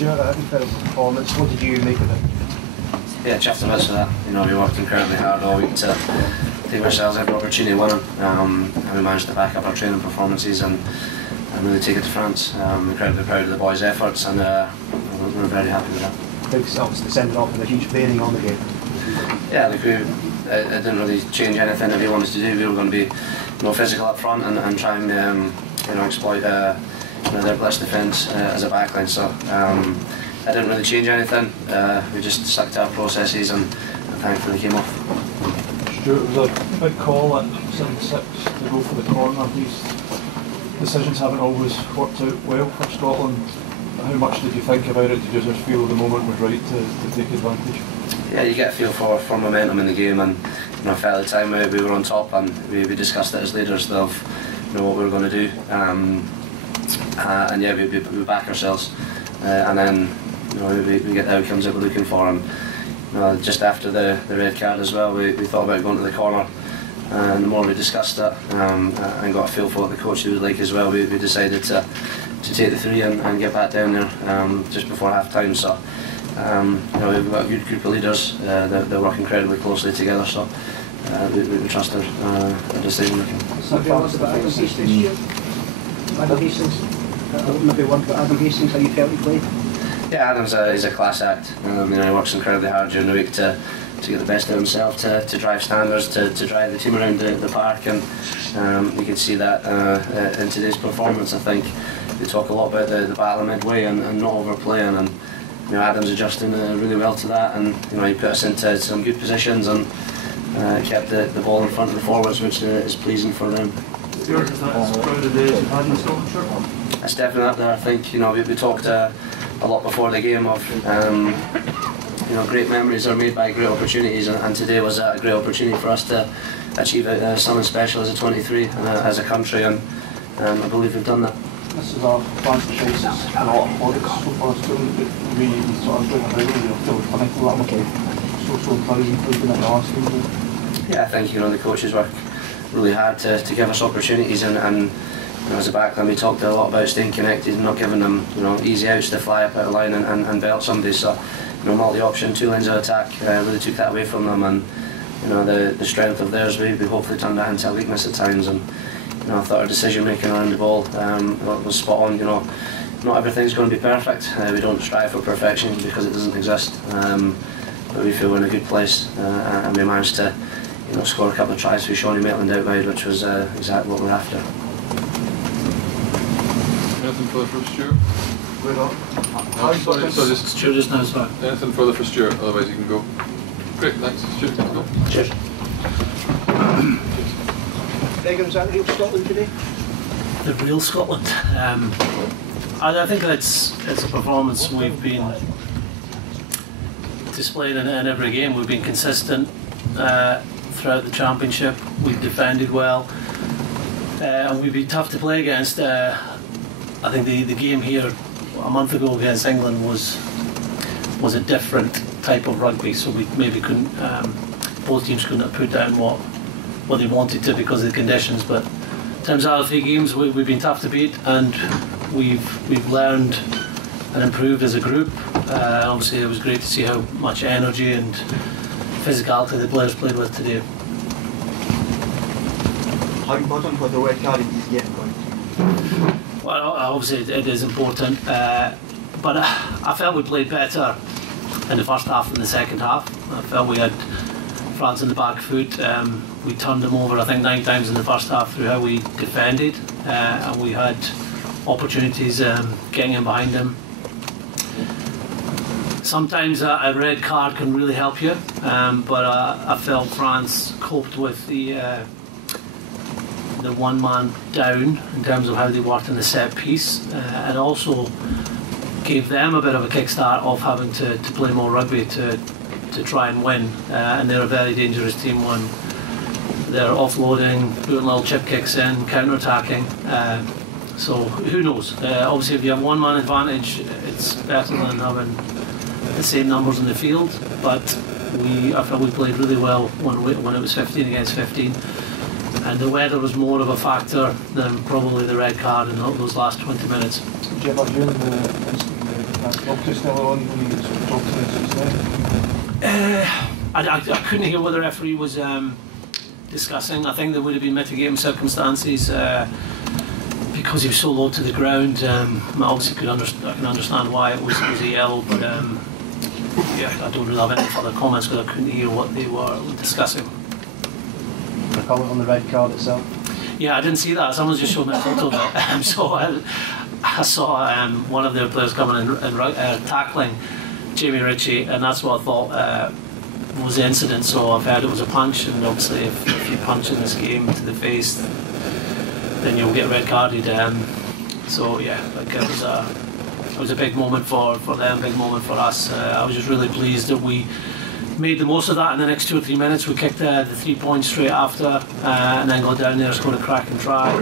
Stuart, incredible performance. What did you make of it? Yeah, chuffed a bit for that. You know, we worked incredibly hard all week to give ourselves every opportunity to win it, and we managed to back up our training performances and really take it to France. Incredibly proud of the boys' efforts, and we're very happy with that. Big Scots to send it off with a huge bearing on the game. Yeah, like it didn't really change anything that we wanted to do. We were going to be physical up front and try and exploit their blessed defence as a backline. So that didn't really change anything. We just stuck to our processes and thankfully came off. Stuart, it was a big call at 7-6 to go for the corner. These decisions haven't always worked out well for Scotland. How much did you think about it? Did you just feel the moment was right to take advantage? Yeah, you get a feel for momentum in the game, and I felt at the time we were on top, and we discussed it as leaders of what we were going to do, and yeah, we back ourselves, and then we get the outcomes that we're looking for. And just after the red card as well, we thought about going to the corner, and the more we discussed it and got a feel for what the coach would like as well, we decided to take the 3 and get back down there just before half time. So we've got a good group of leaders that work incredibly closely together, so we trust their decision making. Adam Hastings, maybe one for Adam Hastings, how you felt he played? Yeah, Adam's is a class act. He works incredibly hard during the week to get the best of himself, to drive standards, to drive the team around the park, and you can see that in today's performance. I think we talk a lot about the battle midway and not overplaying, and Adam's adjusting really well to that, and he put us into some good positions and kept the ball in front of the forwards, which is pleasing for them. Stuart, is that as proud a day as you've had in Scotland, sure? It's definitely up there. I think we talked a lot before the game of great memories are made by great opportunities, and today was a great opportunity for us to achieve something special as a 23 and as a country, and I believe we've done that. This is our France choice. It's a lot of politics so far, so we sort of doing it regularly. We're still coming to that. Okay. So proud of the last game. Yeah, I think the coaches work really hard to give us opportunities, and as a backline we talked a lot about staying connected and not giving them easy outs to fly up out of line and belt somebody. So multi-option, 2 lanes of attack, really took that away from them, and the strength of theirs we hopefully turned that into a weakness at times. And I thought our decision making around the ball was spot on. Not everything's going to be perfect. We don't strive for perfection because it doesn't exist, but we feel we're in a good place, and we managed to score a couple of tries for Shawnee Maitland out wide, which was exactly what we're after. Anything further from Stuart? Stuart just now, sorry. Anything further for Stuart? Otherwise you can go. Great, thanks. Stuart, go. Cheers. Gregor, is that real Scotland today? The real Scotland. I think it's a performance we've been displaying in every game. We've been consistent throughout the championship. We've defended well, and we've been tough to play against. I think the game here a month ago against England was a different type of rugby, so we maybe couldn't, both teams couldn't have put down what they wanted to because of the conditions. But in terms of our 3 games, we've been tough to beat, and we've learned and improved as a group. Obviously it was great to see how much energy and physicality the players played with today. How important was the red card in this game going? Well, obviously it is important, but I felt we played better in the first half than the second half. I felt we had France in the back foot. We turned them over I think 9 times in the first half through how we defended, and we had opportunities getting in behind them. Sometimes a red card can really help you, but I felt France coped with the one-man down in terms of how they worked in the set piece, and also gave them a bit of a kickstart of having to play more rugby to try and win, and they're a very dangerous team when they're offloading, putting little chip kicks in, counter-attacking, so who knows. Obviously if you have one-man advantage it's better than having the same numbers in the field, but I felt we played really well when it was 15 against 15. And the weather was more of a factor than probably the red card in those last 20 minutes. Did you ever hear the Obviously still on when you sort of talked to them since then? I couldn't hear what the referee was discussing. I think there would have been mitigating circumstances because he was so low to the ground. I obviously I can understand why it was a yellow, but yeah, I don't really have any further comments because I couldn't hear what they were discussing. A comment on the red card itself? Yeah, I didn't see that. Someone just showed me a photo of it. So I saw one of their players coming in and tackling Jamie Ritchie, and that's what I thought was the incident. So I've heard it was a punch, and obviously if you punch in this game to the face, then you'll get red carded. So yeah, like it was a big moment for them, big moment for us. I was just really pleased that we made the most of that in the next 2 or 3 minutes. We kicked the 3 points straight after, and then got down there, scored a cracking try.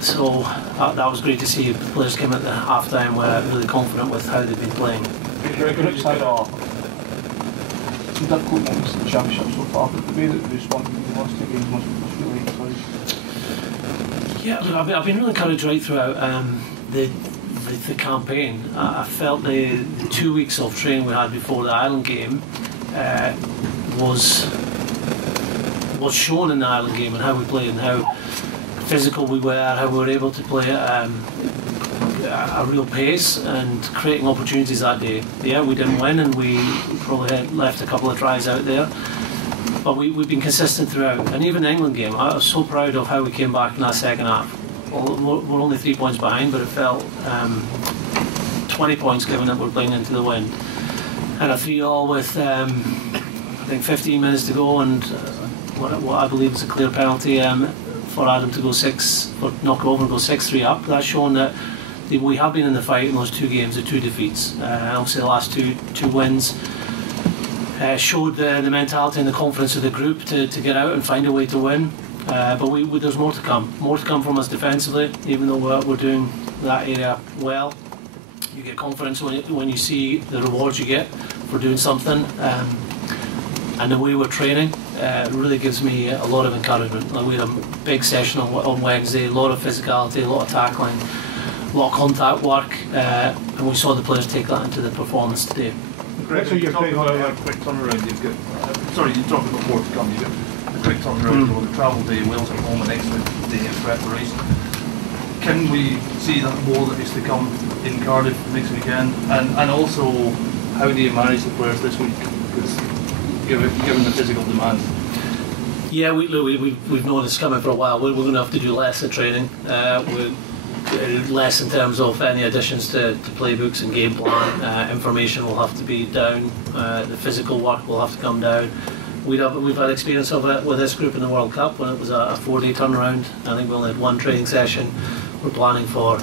So that was great to see. The players came at the half time really confident with how they've been playing. Gregor, it's had some difficult moments in the championship so far, but the way that they responded in the last 2 games must really encouraged. Yeah, look, I've been really encouraged right throughout the campaign. I felt the 2 weeks of training we had before the Ireland game was shown in the Ireland game, and how we played and how physical we were, how we were able to play at a real pace and creating opportunities that day. Yeah, we didn't win, and we probably had left a couple of tries out there, but we've been consistent throughout. And even the England game, I was so proud of how we came back in that second half. Well, we're only 3 points behind, but it felt 20 points given that we're playing into the wind. And a 3-all with I think 15 minutes to go, and what I believe is a clear penalty for Adam to go knock over and go 6-3 up. That's shown that we have been in the fight in those 2 games, the 2 defeats. Obviously the last two wins showed the mentality and the confidence of the group to get out and find a way to win. But there's more to come. More to come from us defensively, even though we're doing that area well. You get confidence when you see the rewards you get for doing something. And the way we're training really gives me a lot of encouragement. Like, we had a big session on Wednesday, a lot of physicality, a lot of tackling, a lot of contact work, and we saw the players take that into the performance today. Greg, so you're talking about a quick turnaround. You've got, sorry, you talked about more to come. You've got a quick turnaround, with the travel day, Wales at home, an excellent day of preparation. Can we see that more that is to come in Cardiff next weekend? And also, how do you manage the players this week? Because given the physical demand. Yeah, we've known this coming for a while. We're going to have to do less at training. Less in terms of any additions to playbooks and game plan. Information will have to be down. The physical work will have to come down. We've had experience of it with this group in the World Cup when it was a 4-day turnaround. I think we only had 1 training session. We're planning for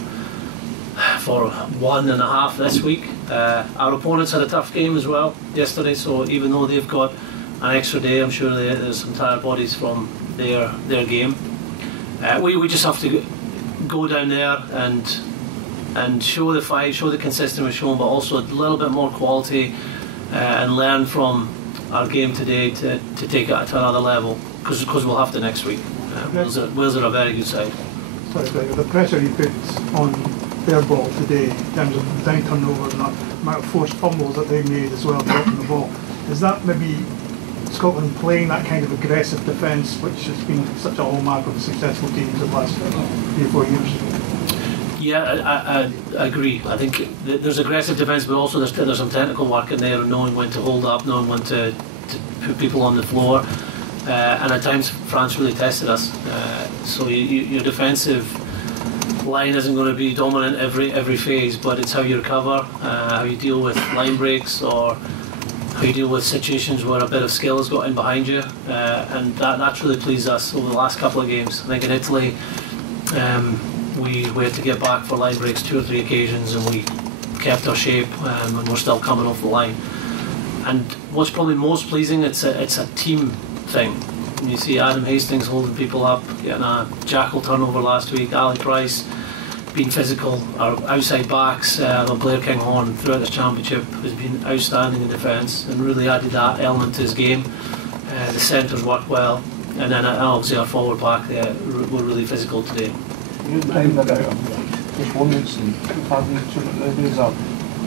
1.5 this week. Our opponents had a tough game as well yesterday, so even though they've got an extra day, I'm sure there's some tired bodies from their game. We just have to go down there and show the fight, show the consistency we've shown, but also a little bit more quality and learn from our game today to take it to another level, because we'll have to next week. Wales are a very good side. Sorry, Gregor, the pressure you put on their ball today in terms of down turnover and that amount of forced fumbles that they made as well, dropping the ball, is that maybe Scotland playing that kind of aggressive defence, which has been such a hallmark of the successful teams of the last 3 or 4 years? Yeah, I agree. I think there's aggressive defence, but also there's some technical work in there, knowing when to hold up, knowing when to put people on the floor. And at times France really tested us. So your defensive line isn't going to be dominant every phase, but it's how you recover, how you deal with line breaks, or how you deal with situations where a bit of skill has got in behind you, and that's really pleased us over the last couple of games. I think in Italy we had to get back for line breaks 2 or 3 occasions, and we kept our shape, and we're still coming off the line. And what's probably most pleasing, it's a team thing. You see Adam Hastings holding people up, getting a jackal turnover last week, Ali Price being physical, our outside backs, Blair Kinghorn throughout this championship has been outstanding in defence and really added that element to his game. The centres work well, and then obviously our forward pack were really physical today. postponements and having is there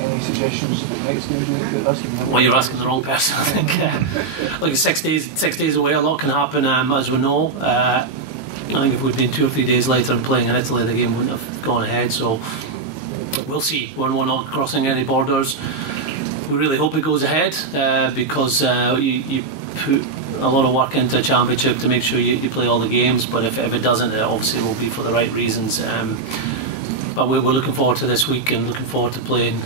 any suggestions about next game about this? Well, you're asking the wrong person, I think. Like 6 days away, a lot can happen, as we know. I think if we'd been 2 or 3 days later and playing in Italy, the game wouldn't have gone ahead. So we'll see. We're not crossing any borders. We really hope it goes ahead because you put a lot of work into a championship to make sure you play all the games. But if it doesn't, it obviously will be for the right reasons. But we're looking forward to this week and looking forward to playing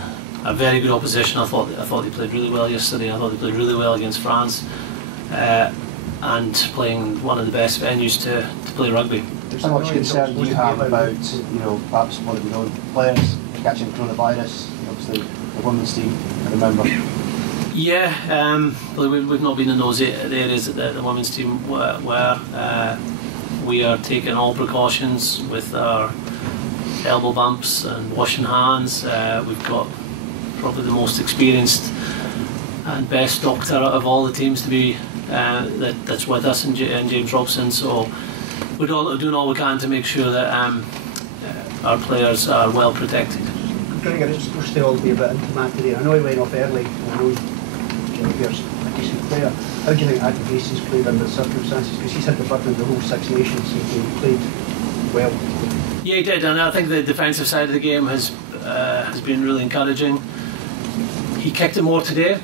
a very good opposition. I thought they played really well yesterday. I thought they played really well against France, and playing one of the best venues to play rugby. How much concern do you have about, perhaps one of your own players catching coronavirus? Obviously, the women's team, I remember. Yeah, we've not been in those areas that the women's team were. We are taking all precautions with our elbow bumps and washing hands. We've got probably the most experienced and best doctor out of all the teams to be that's with us in James Robson. So we're doing all we can to make sure that our players are well protected. Gregor, it's supposed to all be a bit intimate today. I know he went off early, and I know Gregor's a decent player. How do you think Adam Hastings played under the circumstances? Because he's had the burden of the whole Six Nations, and he played well. Yeah, he did, and I think the defensive side of the game has been really encouraging. He kicked it more today.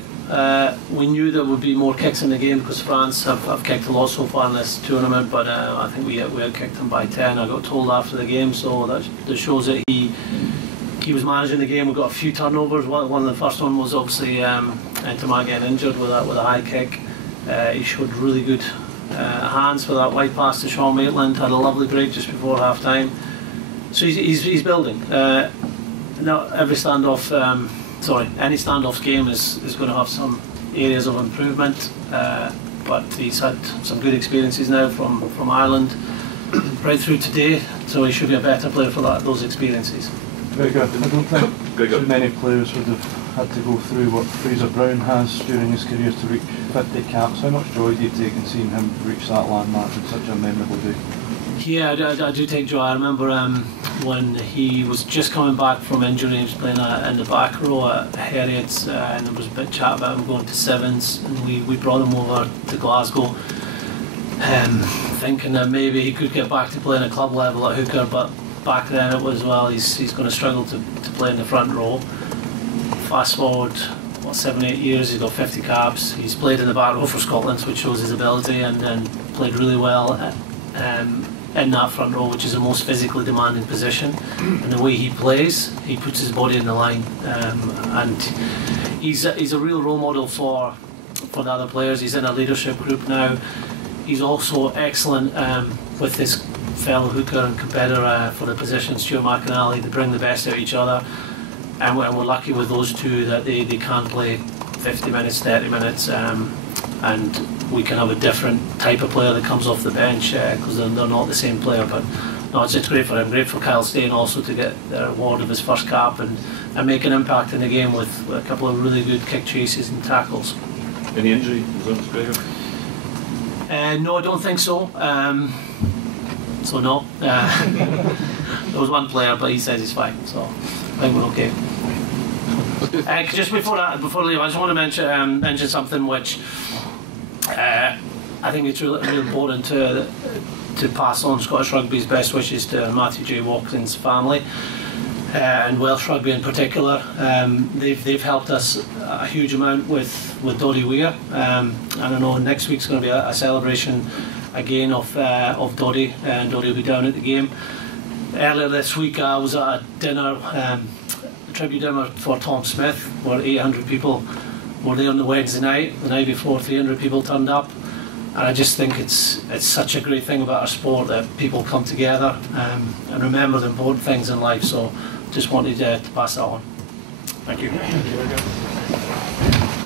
We knew there would be more kicks in the game because France have kicked a lot so far in this tournament, but I think we had kicked them by 10. I got told after the game, so that shows that he was managing the game. We got a few turnovers. One of the first one was obviously Enterman getting injured with a high kick. He showed really good hands for that wide pass to Sean Maitland. Had a lovely break just before half time. So he's building. Now every any standoff game is going to have some areas of improvement, but he's had some good experiences now from Ireland right through today, so he should be a better player for those experiences. Very good. I don't think too many players would have had to go through what Fraser Brown has during his career to reach 50 caps. How much joy do you take in seeing him reach that landmark in such a memorable day? Yeah, I do take joy. I remember when he was just coming back from injury. He was playing in the back row at Heriots, and there was a bit of chat about him going to Sevens, and we brought him over to Glasgow, thinking that maybe he could get back to playing at club level at hooker, but back then it was, well, he's going to struggle to play in the front row. Fast forward 7-8 years, he's got 50 caps. He's played in the back row for Scotland, which shows his ability, and then played really well in that front row, which is the most physically demanding position. And the way he plays, he puts his body in the line, and he's a real role model for the other players. He's in a leadership group now. He's also excellent with his fellow hooker and competitor for the position, Stuart McAnally. They bring the best out of each other, and we're lucky with those two that they can play 50 minutes, 30 minutes, and we can have a different type of player that comes off the bench because they're not the same player. But no, it's great for him, great for Kyle Steyn also to get the award of his first cap and make an impact in the game with a couple of really good kick chases and tackles. Any injury concerns, Gregor? No, I don't think so. So no. There was one player, but he says he's fine, so I think we're okay. Just before I leave, I just want to mention something which I think it's really important to pass on Scottish Rugby's best wishes to Matthew J. Watkins's family and Welsh Rugby in particular. They've helped us a huge amount with Doddy Weir, and I know next week's going to be a celebration again of Doddy, and Doddy will be down at the game. Earlier this week I was at a dinner, a tribute dinner for Tom Smith, where 800 people were there on the Wednesday night. The night before, 300 people turned up, and I just think it's such a great thing about our sport that people come together and remember the important things in life. So just wanted to pass that on. Thank you.